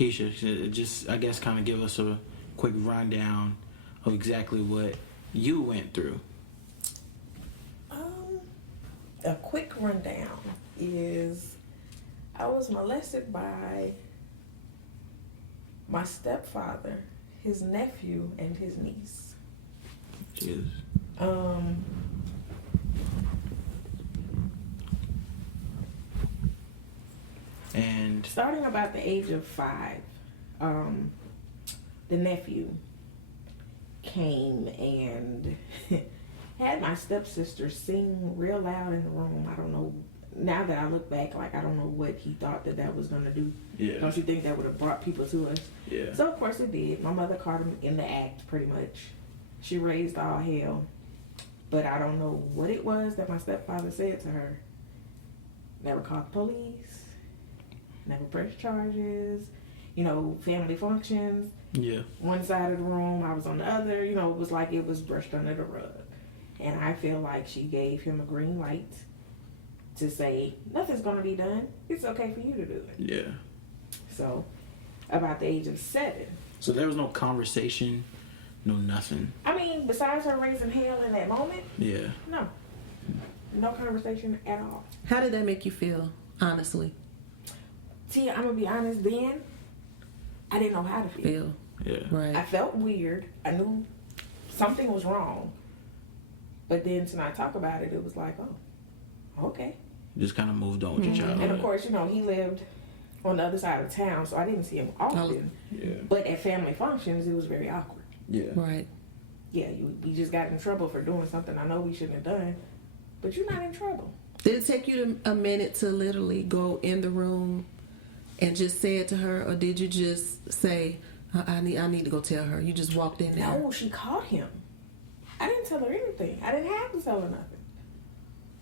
Keisha, just I guess kind of give us a quick rundown of exactly what you went through. A quick rundown is I was molested by my stepfather, his nephew, and his niece. Jesus. And Starting about the age of 5, the nephew came and had my stepsister sing real loud in the room. I don't know. Now that I look back, like, I don't know what he thought that was going to do. yeah, Don't you think that would have brought people to us? yeah, So, of course, it did. My mother caught him in the act, pretty much. She raised all hell. But I don't know what it was that my stepfather said to her. Never called the police. Never pressed charges. You know, family functions. yeah. One side of the room, I was on the other. You know, it was like it was brushed under the rug. And I feel like she gave him a green light to say, nothing's going to be done. It's okay for you to do it. Yeah. So, about the age of 7. So there was no conversation, no nothing. I mean, besides her raising hell in that moment, Yeah. no. No conversation at all. How did that make you feel, honestly? See, I'm going to be honest, then, I didn't know how to feel. Yeah. Right. I felt weird. I knew something was wrong. But then to not talk about it, it was like, oh, okay. Just kind of moved on with your childhood. And of course, you know, he lived on the other side of town, so I didn't see him often. Yeah. But at family functions, it was very awkward. Yeah. Right. Yeah, we just got in trouble for doing something I know we shouldn't have done, but you're not in trouble. Did it take you a minute to literally go in the room and just say it to her, or did you just say, I need to go tell her? You just walked in there. No, she caught him. I didn't tell her anything. I didn't have to tell her nothing.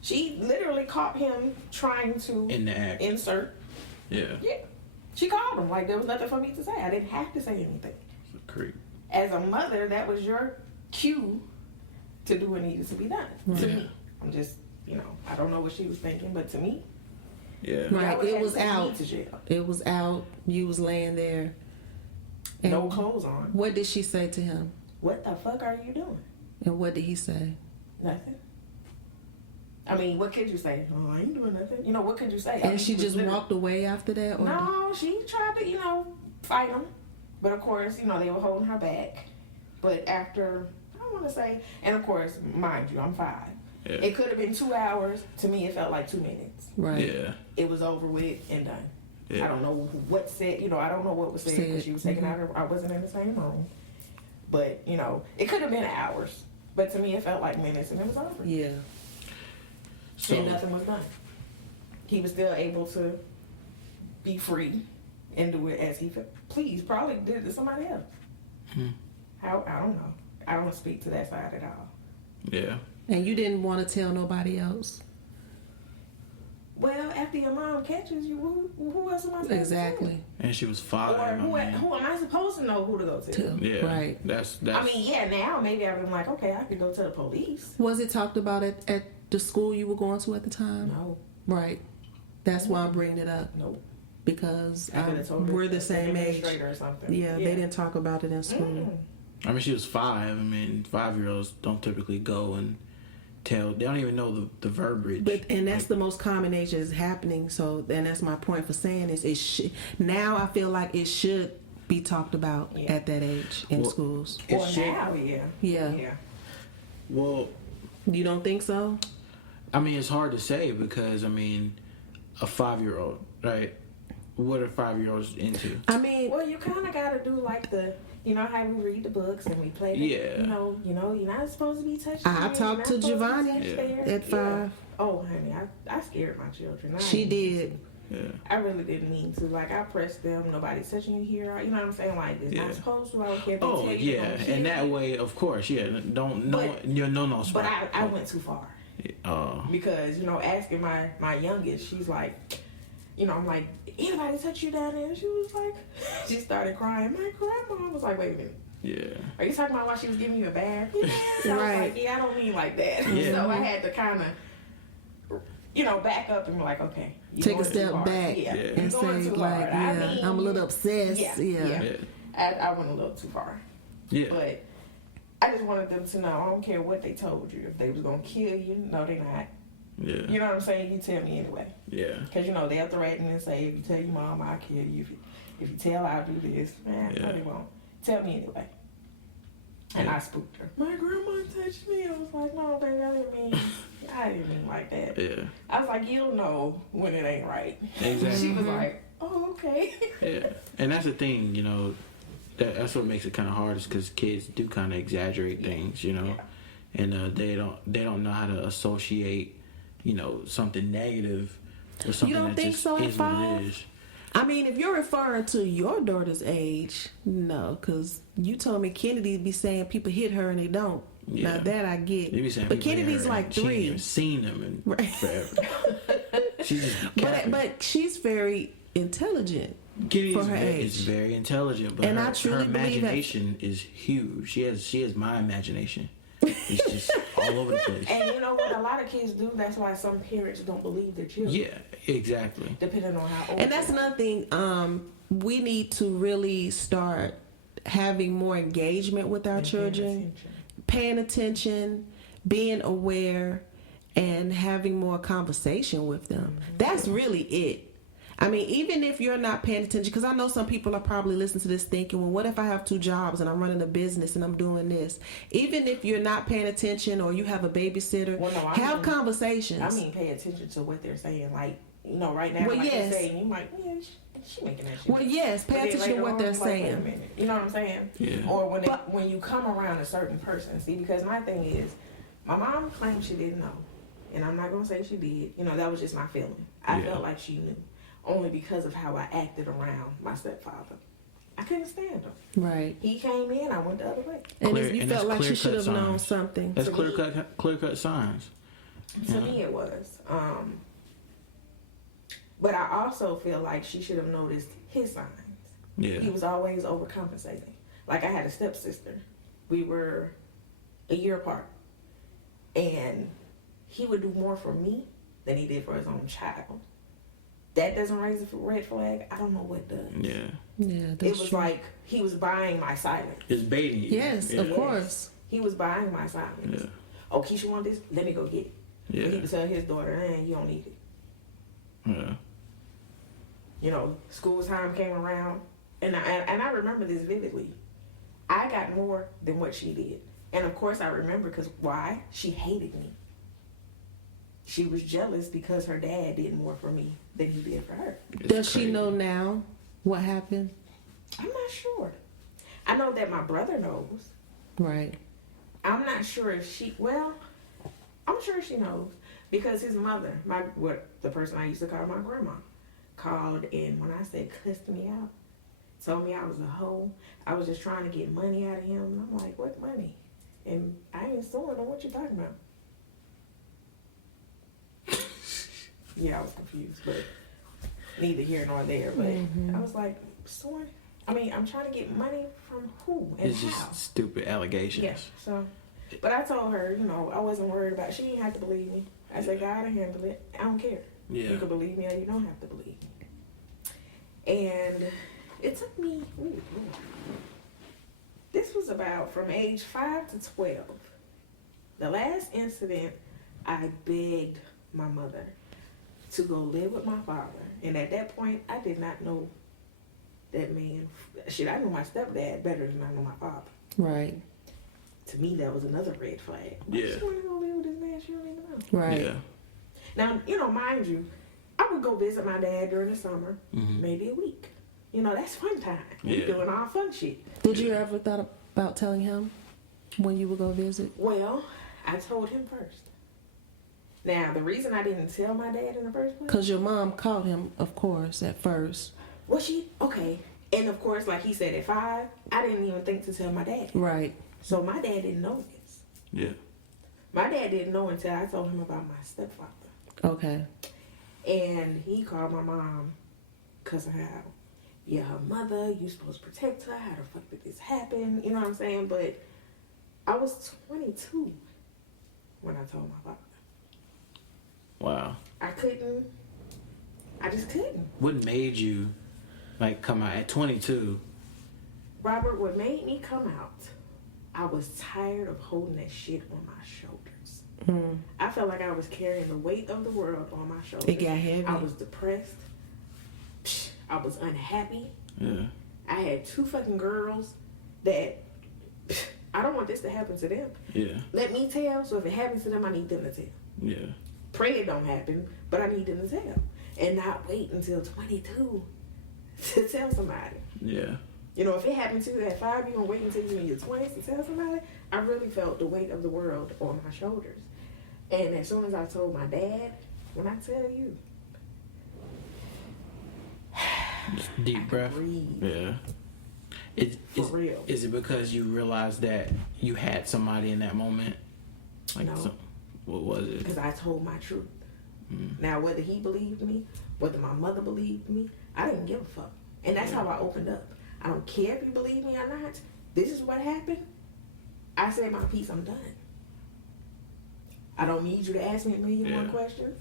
She literally caught him trying to In the act. insert. Yeah. Yeah. She called him. Like, there was nothing for me to say. I didn't have to say anything. It's a creep. As a mother, that was your cue to do what needed to be done. To Yeah. me. I'm just, you know, I don't know what she was thinking, but to me, Yeah. Right. I would It have was to send me out. to jail. It was out. You was laying there. And No clothes on. what did she say to him? What the fuck are you doing? And what did he say? Nothing. I mean, what could you say? Oh, I ain't doing nothing. You know, what could you say? I mean, And she it was just literally- walked away after that? Or No, she tried to, you know, fight him. But of course, you know, they were holding her back. But after, I want to say, and of course, mind you, I'm 5. Yeah. It could have been 2 hours. To me, it felt like 2 minutes. Right. Yeah. It was over with and done. Yeah. I don't know what said, you know, I don't know what was said because she was taken out of, I wasn't in the same room. But, you know, it could have been hours. But to me, it felt like minutes and it was over. Yeah. So And nothing was done. He was still able to be free and do it as he pleased. Probably did it to somebody else. Hmm. How, I don't know. I don't speak to that side at all. yeah. And you didn't want to tell nobody else? Well, after your mom catches you, who else am I supposed to Exactly. And she was tell? 5. Or I who mean, am I supposed to know who to go to? Tell. yeah. Right. That's. I mean, yeah, now maybe I've been like, okay, I could go to the police. Was it talked about at the school you were going to at the time? No, Right. That's why I'm bringing it up. nope. Because I could have told her we're the same age. administrator or something. Yeah, they didn't talk about it in school. Mm. I mean, she was 5. I mean, 5-year-olds don't typically go and tell. They don't even know the verbiage. But and that's the most common age that's happening. So, and that's my point for saying is now I feel like it should be talked about Yeah. at that age in Well, schools. It Well, should- now, yeah. Yeah. Yeah. Well, You don't think so? I mean, it's hard to say because I mean, a 5-year-old, right? What are 5-year-olds into? I mean, Well, you kind of got to do like you know how we read the books and we play. Yeah. You know, you're not supposed to be touched. I here, you're talked not to supposed be Giovanni touched Yeah. there. at 5. Oh, honey, I scared my children. She did. Yeah. I really didn't mean to. Like, I pressed them. Nobody's touching you here. You know what I'm saying? Like, it's Yeah. not supposed to. I don't care if they Oh tell you yeah, don't and kill that you. way, of course, yeah. Don't no, But- you're no But spot. I went too far. Because, you know, asking my youngest, she's like, you know, I'm like, anybody touch you down there? She was like, she started crying. My grandma was like, wait a minute. Yeah. Are you talking about why she was giving you a bath? Yeah. So I was Right. like, yeah, I don't mean like that. Yeah. So I had to kind of back up and be like, okay, you're Take a going too step hard. back Yeah. Yeah. You're and going say, too like, hard. yeah, I mean, I'm a little obsessed. Yeah. Yeah. I went a little too far. Yeah. But I just wanted them to know, I don't care what they told you. If they was going to kill you, no, they not. Yeah. You know what I'm saying? You tell me anyway. Yeah. Because, they'll threaten and say, if you tell your mom, I'll kill you. If you tell, I'll do this. Man, Yeah. no, they won't. Tell me anyway. And I spooked her. My grandma touched me. I was like, no, baby, I didn't mean like that. Yeah. I was like, you'll know when it ain't right. Exactly. She was like, oh, okay. Yeah. And that's the thing, that's what makes it kind of hard is because kids do kind of exaggerate things, Yeah. and they don't know how to associate, something negative with something don't that think just so at is what 5? it is. I mean, if you're referring to your daughter's age, no, because you told me Kennedy be saying people hit her and they don't. Yeah. Now that I get. They be saying But people hit Kennedy's her like and she ain't 3. even seen them in Right. forever. She's just capping. But she's very intelligent Kennedy for her is age. very intelligent, but And I her truly believe that- imagination is huge. She has my imagination. It's just all over the place. And you know what? A lot of kids do. That's why some parents don't believe their children. Yeah, exactly. Depending on how old And that's they are. another thing. We need to really start having more engagement with our And paying children, attention. paying attention, being aware, and having more conversation with them. That's really it. I mean, even if you're not paying attention, because I know some people are probably listening to this thinking, well, what if I have 2 jobs and I'm running a business and I'm doing this? Even if you're not paying attention or you have a babysitter, Well, no, I have mean- conversations. I mean, pay attention to what they're saying. Like, right now, Well, like yes. you're saying, you might, she making that shit. Well, yes, But pay then attention to later what on, they're it's like, wait a saying. minute. You know what I'm saying? Yeah. Or when you come around a certain person. See, because my thing is, my mom claimed she didn't know. And I'm not going to say she did. That was just my feeling. I Yeah. felt like she knew. Only because of how I acted around my stepfather. I couldn't stand him. Right. He came in, I went the other way. And Clear- if you and felt that's like she should clear-cut have known signs. something. That's To me- clear cut signs. To Yeah. me, it was. But I also feel like she should have noticed his signs. Yeah. He was always overcompensating. Like I had a stepsister. We were a year apart. And he would do more for me than he did for his own child. That doesn't raise a red flag. I don't know what does. Yeah. Yeah, that's It was true. like he was buying my silence. It's baiting you. Yes, Yeah. of Yes. course. He was buying my silence. Yeah. Oh, Keisha want this? Let me go get it. Yeah. He would tell his daughter, you don't need it. Yeah. School time came around, and I remember this vividly. I got more than what she did. And of course I remember because why? She hated me. She was jealous because her dad did more for me than he did for her. It's Does she crazy. know now what happened? I'm not sure. I know that my brother knows. Right. I'm not sure if I'm sure she knows because his mother, the person I used to call my grandma, called and when I said cussed me out, told me I was a hoe. I was just trying to get money out of him. And I'm like, what money? And I ain't suing him. What you talking about? Yeah, I was confused, but neither here nor there. But I was like, suing? I mean, I'm trying to get money from who and It's how? just stupid allegations. Yeah, so, but I told her, I wasn't worried about it. She didn't have to believe me. I said, God will handle it. I don't care. Yeah. You can believe me or you don't have to believe me. And it took me, this was about from age 5 to 12. The last incident, I begged my mother to go live with my father. And at that point, I did not know that man. Shit, I knew my stepdad better than I knew my father. Right. To me, that was another red flag. Why Yeah. she want to go live with this man she don't even know? Right. Yeah. Now, mind you, I would go visit my dad during the summer, maybe a week. That's fun time. We Yeah. doing all fun shit. Did you ever thought about telling him when you would go visit? Well, I told him first. Now, the reason I didn't tell my dad in the first place, Because your mom called him, of course, at first. okay. And of course, like he said, at 5, I didn't even think to tell my dad. Right. So my dad didn't know this. Yeah. My dad didn't know until I told him about my stepfather. Okay. And he called my mom because of how, her mother, you supposed to protect her. How the fuck did this happen? You know what I'm saying? But I was 22 when I told my father. Wow. I couldn't. I just couldn't. What made you like come out at 22? Robert, what made me come out, I was tired of holding that shit on my shoulders. I felt like I was carrying the weight of the world on my shoulders. It got heavy. I was depressed. I was unhappy. Yeah. I had 2 fucking girls that I don't want this to happen to them. Yeah. Let me tell. So if it happens to them, I need them to tell. Yeah. Pray it don't happen, but I need them to tell. And not wait until 22 to tell somebody. Yeah. You know, if it happened to you at 5, you're going to wait until you're in your 20s to tell somebody. I really felt the weight of the world on my shoulders. And as soon as I told my dad, when I tell you, Just deep breath. breathe. Yeah. For real. Is it because you realized that you had somebody in that moment? Like, No. What was it? Because I told my truth. Now, whether he believed me, whether my mother believed me, I didn't give a fuck. And that's how I opened up. I don't care if you believe me or not. This is what happened. I said my piece, I'm done. I don't need you to ask me a million more questions.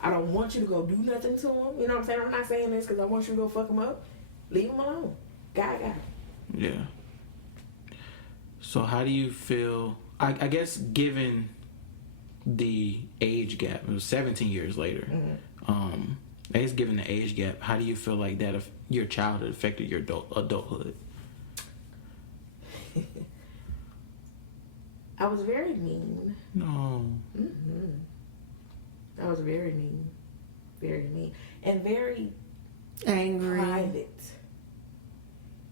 I don't want you to go do nothing to him. You know what I'm saying? I'm not saying this because I want you to go fuck him up. Leave him alone. God got him. Yeah. So how do you feel, I guess given the age gap, it was 17 years later, I guess given the age gap, how do you feel like that your childhood affected your adulthood? I was very mean. No. I was very mean. Very mean. And very Angry, private.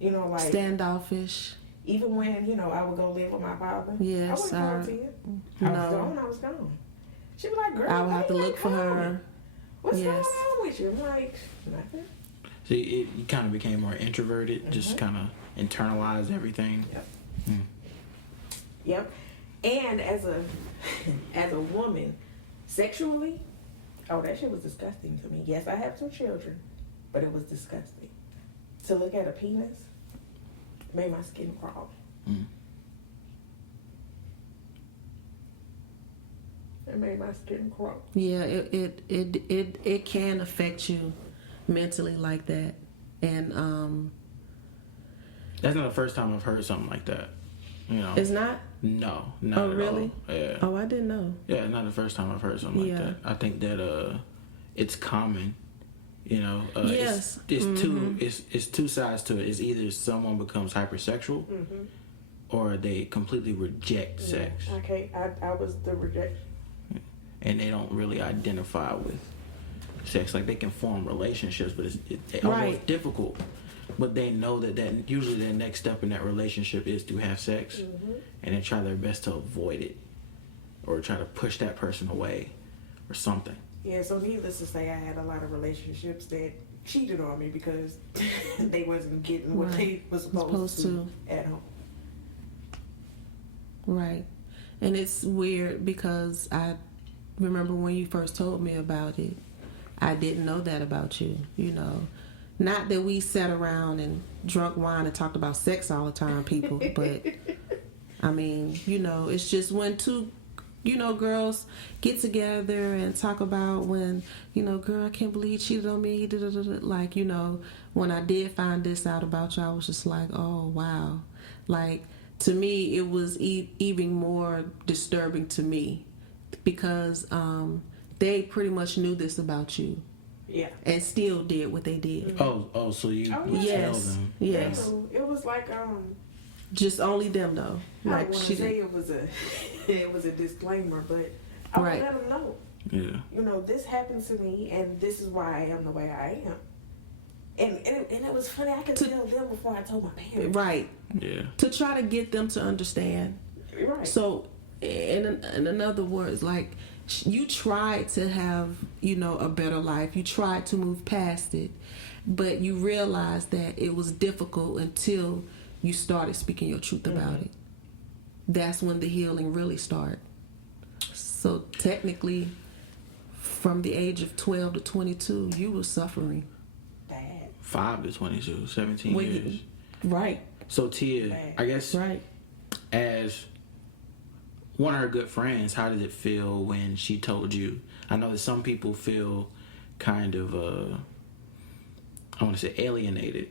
You know, like, standoffish. even when, you know, I would go live with my father. Yes, I wouldn't talk to you. I was gone. She'd be like, girl, I would why have to you look ain't for calling? her. What's Yes. going on with you? I'm like, nothing. So you kind of became more introverted, just kind of internalized everything. Yep. Yep. And as a woman, sexually, oh, that shit was disgusting to me. Yes, I have 2 children, but it was disgusting. To look at a penis made my skin crawl. It made my skin crawl. Yeah, it can affect you mentally like that, and That's not the first time I've heard something like that. You know? it's not. No, not Oh, at really? all. Yeah. Oh, I didn't know. Yeah, not the first time I've heard something like Yeah. that. I think that it's common. You know, Yes. it's it's 2 sides to it. It's either someone becomes hypersexual, or they completely reject sex, Okay, I was the rejection. and they don't really identify with sex. Like they can form relationships, but it's almost Right. difficult. But they know that usually their next step in that relationship is to have sex, and they try their best to avoid it, or try to push that person away, or something. Yeah, so needless to say, I had a lot of relationships that cheated on me because they wasn't getting what they was supposed to at home. Right. And it's weird because I remember when you first told me about it, I didn't know that about you, you know. Not that we sat around and drunk wine and talked about sex all the time, people, but I mean, you know, it's just when 2, you know, girls get together and talk about when, you know, girl, I can't believe he cheated on me. Like, you know, when I did find this out about you, I was just like, oh, wow. Like, to me, it was even more disturbing to me because they pretty much knew this about you. Yeah. And still did what they did. Oh, so you Oh, would yes. tell them. Yes. So it was like Just only them though. I Like don't want she to say did. it was a disclaimer, but I would Right. let them know. Yeah. You know, this happened to me, and this is why I am the way I am. And it was funny. I could tell them before I told my parents. Right. Yeah. To try to get them to understand. Right. So, in other words, like you tried to have, you know, a better life. You tried to move past it, but you realized that it was difficult until you started speaking your truth about it. That's when the healing really started. So technically, from the age of 12 to 22, you were suffering. Bad. 5 to 22, 17 When you- years. Right. So Tia, Bad. I guess Right. as one of her good friends, how did it feel when she told you? I know that some people feel kind of I want to say alienated